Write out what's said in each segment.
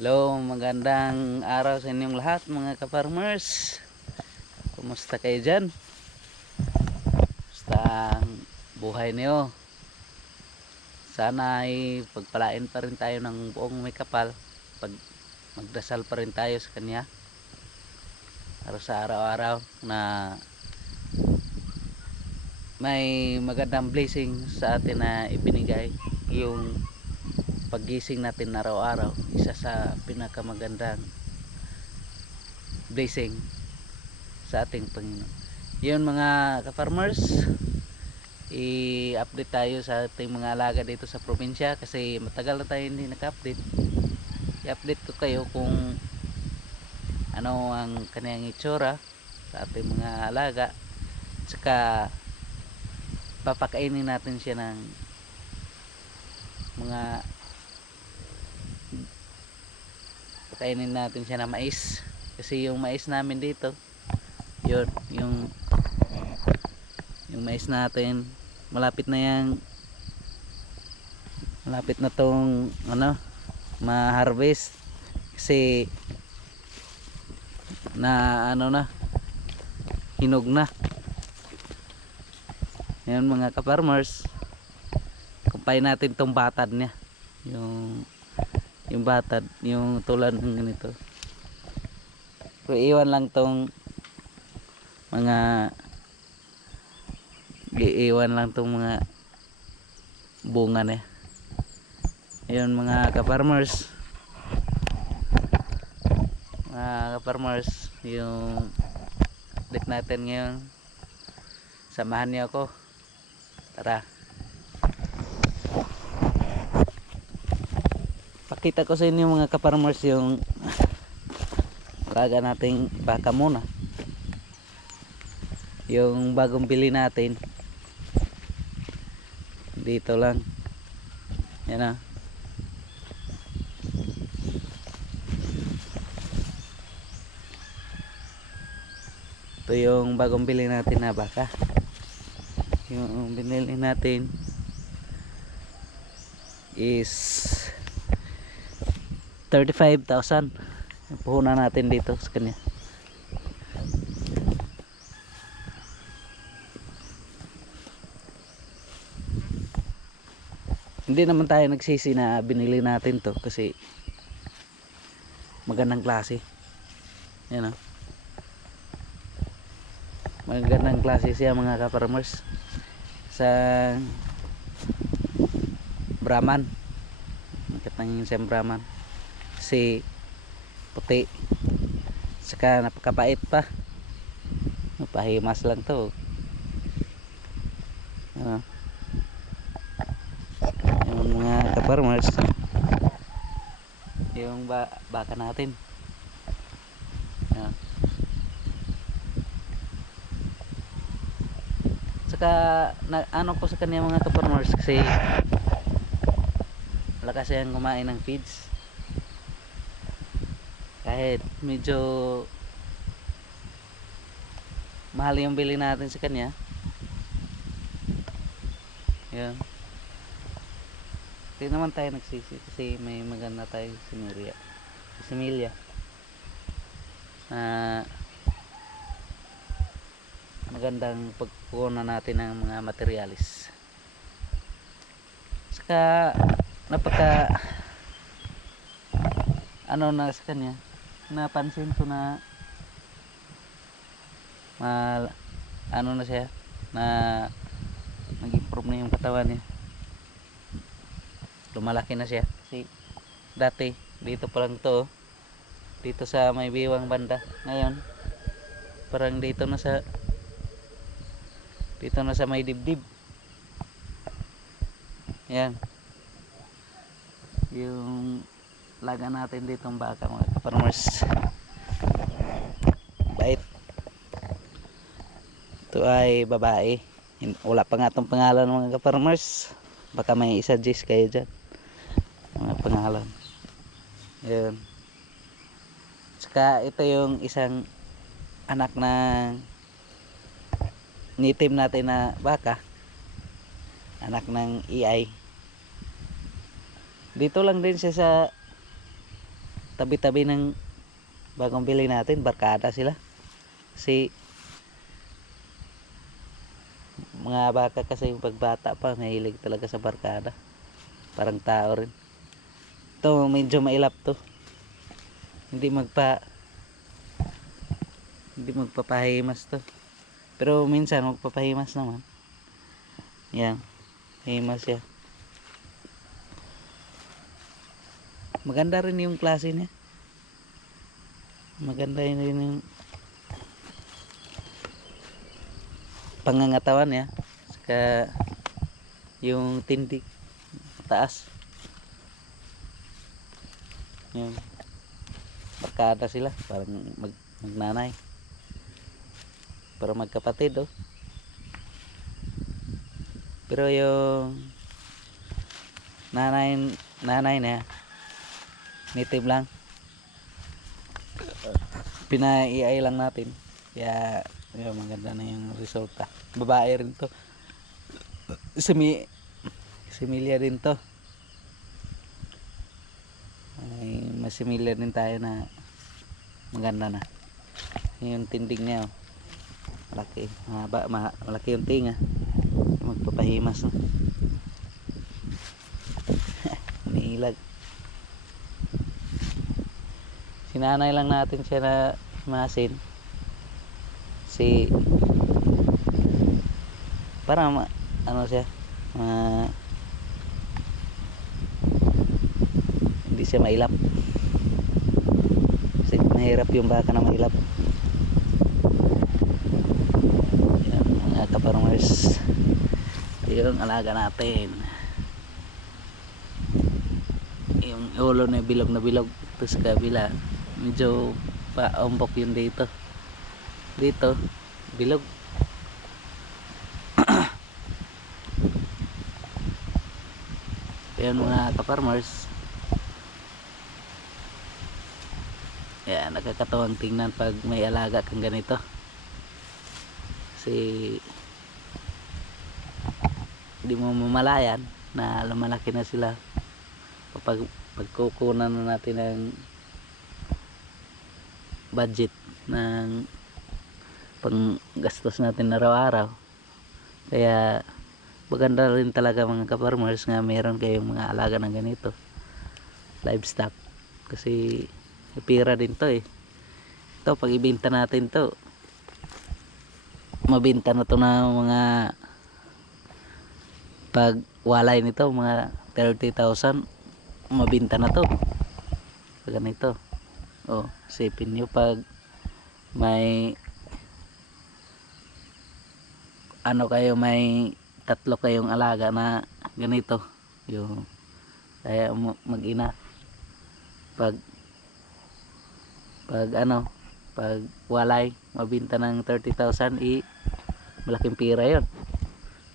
Hello, magandang araw sa inyong lahat mga ka-farmers. Kumusta kayo dyan? Kumusta ang buhay niyo? Sana ay pagpalain pa rin tayo ng buong may kapal. Magdasal pa rin tayo sa Kanya para sa araw-araw na may magandang blessing sa atin na ibinigay. Yung paggising natin araw-araw, isa sa pinakamagandang blessing sa ating Panginoon. Yun mga ka-farmers, i-update tayo sa ating mga alaga dito sa probinsya kasi matagal na tayo hindi naka-update. I-update ko kayo kung ano ang kanyang itsura sa ating mga alaga, saka papakainin natin siya ng mga pakainin natin siya ng mais kasi yung mais namin dito, yun yung mais natin malapit na tong ma-harvest kasi na hinog na. Yan mga ka-farmers, kumpay natin tong batad niya, yung batad, yung tulad ng ganito. So iwan lang tong mga bunga niya. Ayun mga ka-farmers, yung update natin ngayon. Samahan niyo ako, tara. Pakita ko sa inyo mga ka-farmers yung alaga nating baka muna, yung bagong bili natin dito lang. Yan ito yung bagong bili natin na baka. Yung binili natin is 35,000. Puhunan natin dito sa kanya. Hindi naman tayo nagsisi na binili natin to kasi magandang klase. Yan magandang klase siya mga ka-farmers. Sa Brahman, magkatangin siyang Brahman kasi puti, saka napakapait pa, pahimas lang to. Yung mga ka-farmers, yung baka natin. Saka ano ko sa kanya mga ka-farmers kasi malakas siyang kumain ng feeds. Kahit medyo mahal yung bili natin sa kanya, yun, hindi naman tayo nagsisi kasi may maganda tayong similya na magandang pagkukunan natin ng mga materialis. Saka napaka na sa kanya, napansin ko na na siya, na nag-improve na yung katawan niya, lumalaki na siya. Kasi dati dito pa lang to, dito sa may biwang banda, ngayon parang dito na sa may dibdib. Yan yung laga natin ditong baka mga ka-farmers. Bait. Ito ay babae, wala pa nga itong pangalan mga ka-farmers, baka may i-suggest kayo dyan mga pangalan. Yun. Saka ito yung isang anak ng nitim natin na baka, anak ng EI. Dito lang din siya sa tabi-tabi ng bagong bili natin, barkada sila. Kasi mga baka kasi yung pagbata pa, mahilig talaga sa barkada. Parang tao rin. Ito, medyo mailap to. Hindi magpapahimas to. Pero minsan magpapahimas naman. Yan. Himas siya. Maganda rin yung klase niya. Maganda rin yung pangangatawan niya. Saka yung tindig taas. Yan. Barkada sila. Parang magnanay. Para magkapatid, oh. Pero yung nanay niya native lang, pinaiay lang natin, kaya yun, maganda na yung resulta. Babae rin to, similya din to. Ay, masimilya din tayo na maganda na yung tindig niya, oh. Malaki, malaki yung tinga, magpapahimas, no? Umiilag. Sinanay lang natin siya na masin para ano siya, hindi siya mailap, kasi mahirap yung baka na mailap. Yan, mga kaparmers, yung alaga natin, yung ulo na bilog tapos sa kabila medyo paumbok yun dito bilog. Ayan mga kaparmers, yan, nakakatawang tingnan pag may alaga kang ganito, kasi hindi mo mamalayan na lumalaki na sila kapag pagkukunan na natin ng budget ng panggastos natin araw-araw. Kaya maganda rin talaga mga ka-farmers nga meron kayong mga alaga ng ganito, livestock, kasi pira din to, eh. Ito pag ibenta natin to, mabenta na to na mga, pag walay nito mga 30,000 mabenta na to pag ganito. Oh, sipin nyo pag may may tatlo kayong alaga na ganito, yung kaya mag-ina, pag walay mabenta ng 30,000, malaking pira yon,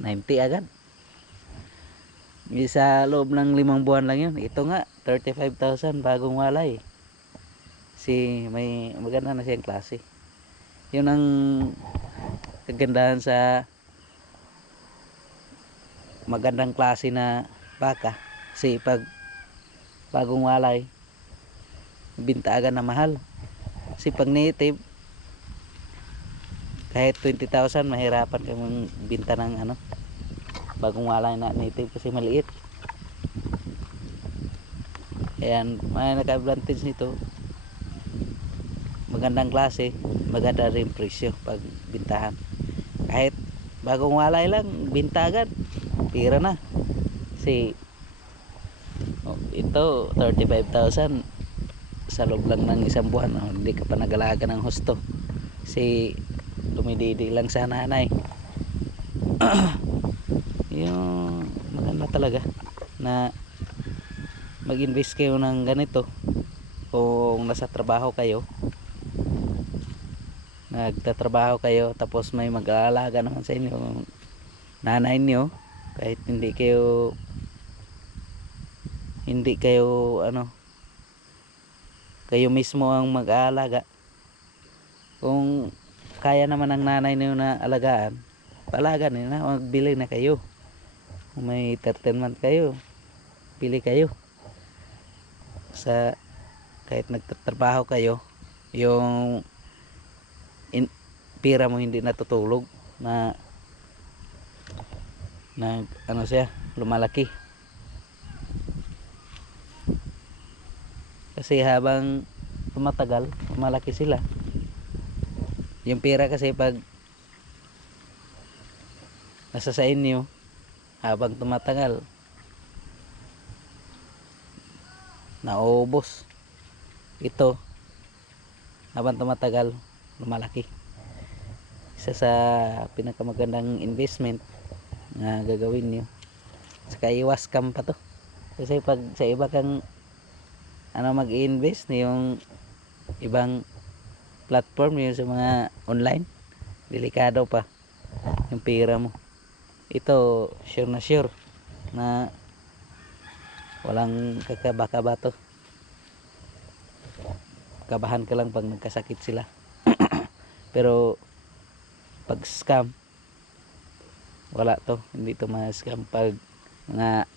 90 agad. Sa loob ng 5 buwan lang yun. Ito nga 35,000 bagong walay. May maganda na siyang klase. Yun ang kagandahan sa magandang klase na baka. Kasi pag bagong walay, binta agad na mahal. Kasi pag native, kahit 20,000 mahirapan kang binta ng bagong walay na native kasi maliit. Ayan, may naka-advantage nito, magandang klase, maganda rin presyo pag bintahan. Kahit bagong walay lang, binta agad, pira na. Kasi ito 35,000 sa loob lang ng 1 buwan, hindi ka pa nag-alaga ng husto kasi dumididi lang sa nanay. Yung maganda talaga na mag-invest kayo ng ganito kung nasa trabaho kayo, nagtatrabaho kayo, tapos may mag-aalaga naman sa inyo, nanay nyo, kahit hindi kayo kayo mismo ang mag-aalaga. Kung kaya naman ng nanay nyo na alagaan, paalaga nyo na, magbili na kayo. Kung may 13 month kayo, pili kayo sa kahit nagtatrabaho kayo, yung pira mo hindi natutulog na ano siya, lumalaki. Kasi habang tumatagal, lumalaki sila. Yung pira kasi pag nasa sa inyo, habang tumatagal, nauubos. Ito, habang tumatagal, lumalaki. Isa sa pinakamagandang investment na gagawin nyo. Saka iwas scam pa to. Kasi pag sa iba kang mag-i-invest, yung ibang platform, yung sa mga online, delikado pa yung pera mo. Ito, sure na walang kakabaka to. Kabahan ka lang pag nagkasakit sila. Pero pag scam, wala to, hindi to ma-scam. Pag mga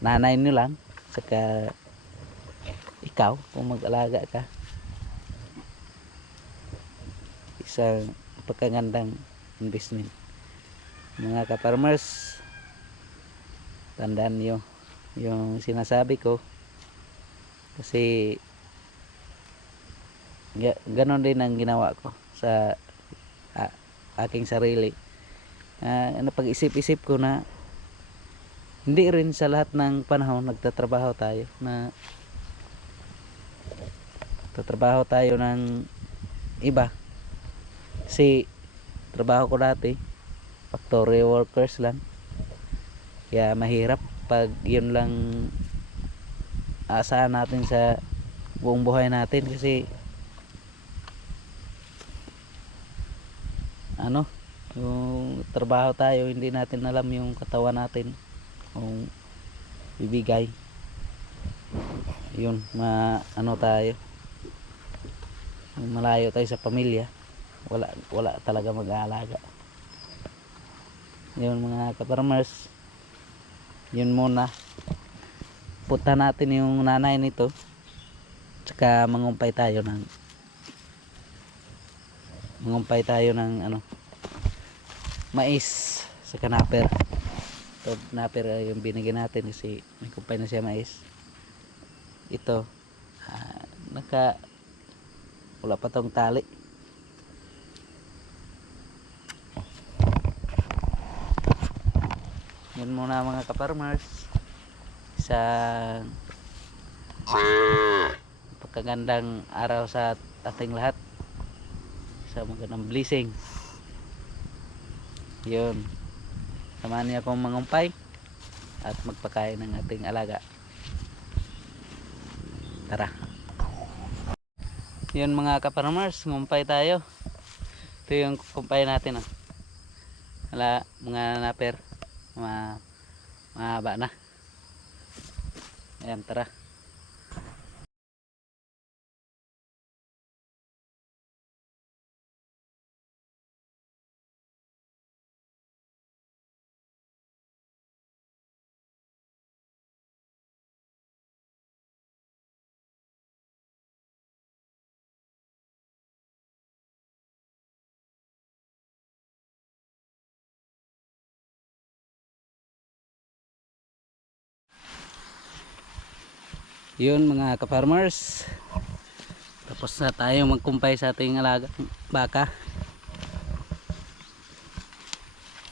nanay nyo lang, saka ikaw kung mag-alaga ka, isang pagkagandang investment. Mga ka-farmers, tandaan nyo yung sinasabi ko, kasi ganon din ang ginawa ko sa aking sarili. Napag-isip-isip ko na hindi rin sa lahat ng panahon nagtatrabaho tayo ng iba. Kasi trabaho ko dati factory workers lang, kaya mahirap pag yun lang aasahan natin sa buong buhay natin. Kasi yung trabaho tayo, hindi natin alam yung katawan natin kung bibigay yun, tayo malayo tayo sa pamilya, wala talaga mag-aalaga. Yun mga ka-farmers, yun muna, punta natin yung nanay nito, tsaka mangumpay tayo ng mais sa kanaper. Ito naper yung binigyan natin kasi may kumpay na siya mais. Ito wala pa tong tali. Yun muna mga ka-farmers, isang pagkagandang araw sa ating lahat, sa magandang blessing. Yun, samahan niyo akong mangumpay at magpakain ng ating alaga. Tara. Yun mga ka-farmers, ngumpay tayo. Ito yung kumpay natin. Mga naper, mahaba na. Ayan, tara. Yun mga ka-farmers, tapos na tayo magkumpay sa ating alagang baka.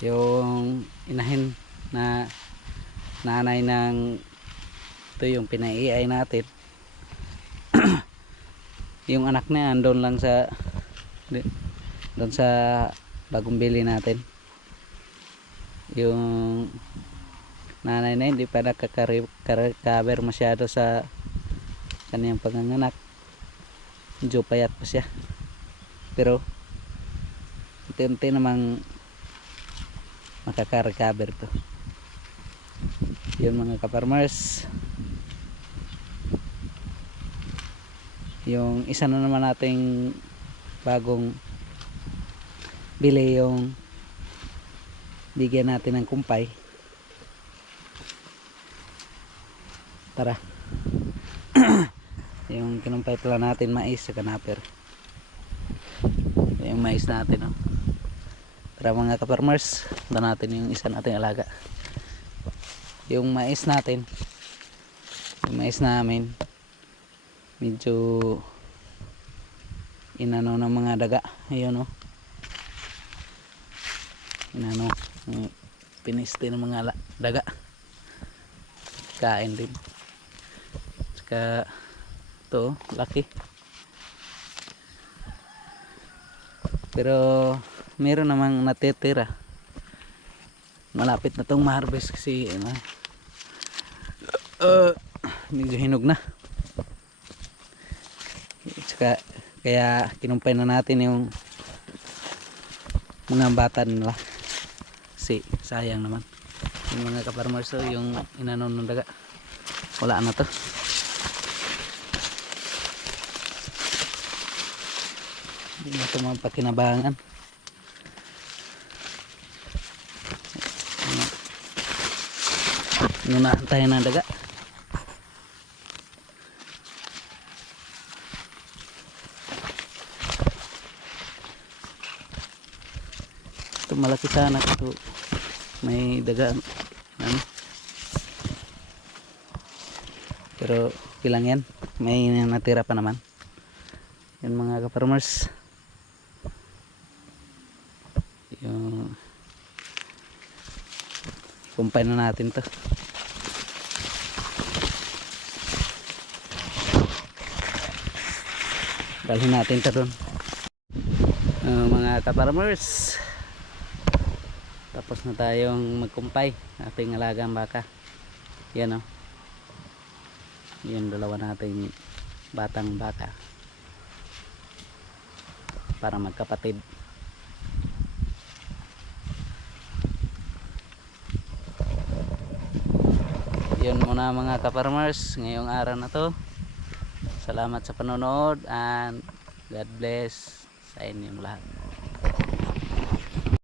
Yung inahin na nanay ng ito yung pinaiay natin. Yung anak na andon lang doon sa bagong bili natin. Yung nanay na hindi pa nakaka-recover masyado sa kaniyang panganganak, medyo payat pa siya, pero unti-unti namang makaka-recover to. Yun mga ka-farmers, yung isa na naman nating bagong bili, yung bigyan natin ng kumpay. Tara. Yung yung kinumpay pala natin mais sa kanaper. Yung mais natin, oh. Tara mga ka-farmers, punta natin yung isa nating alaga. Yung mais natin, yung mais namin medyo inano ng mga daga. Ayun, oh. Inano, piniste ng mga daga, kain din. Saka ito, laki. Pero meron namang natitira. Malapit na tong ma-harvest kasi medyo hinog na. Saka kaya kinumpay na natin yung mga bata nila. Kasi sayang naman. Yung mga ka-farmers, so, yung inanon ng daga, wala na to. Hindi na ito mapakinabangan. Nunahan tayo ng daga. Ito malaki sana ito. May daga. Ano? Pero ilang yan. May natira pa naman. Yan mga ka-farmers. Yung kumpay na natin to. Dalhin natin to doon. Mga ka-farmers, tapos na tayong magkumpay ating alagang baka. Yan, oh. Yan dalawa nating batang baka para magkapatid. Yun muna mga ka-farmers ngayong araw na to. Salamat sa panonood and God bless sa inyong lahat.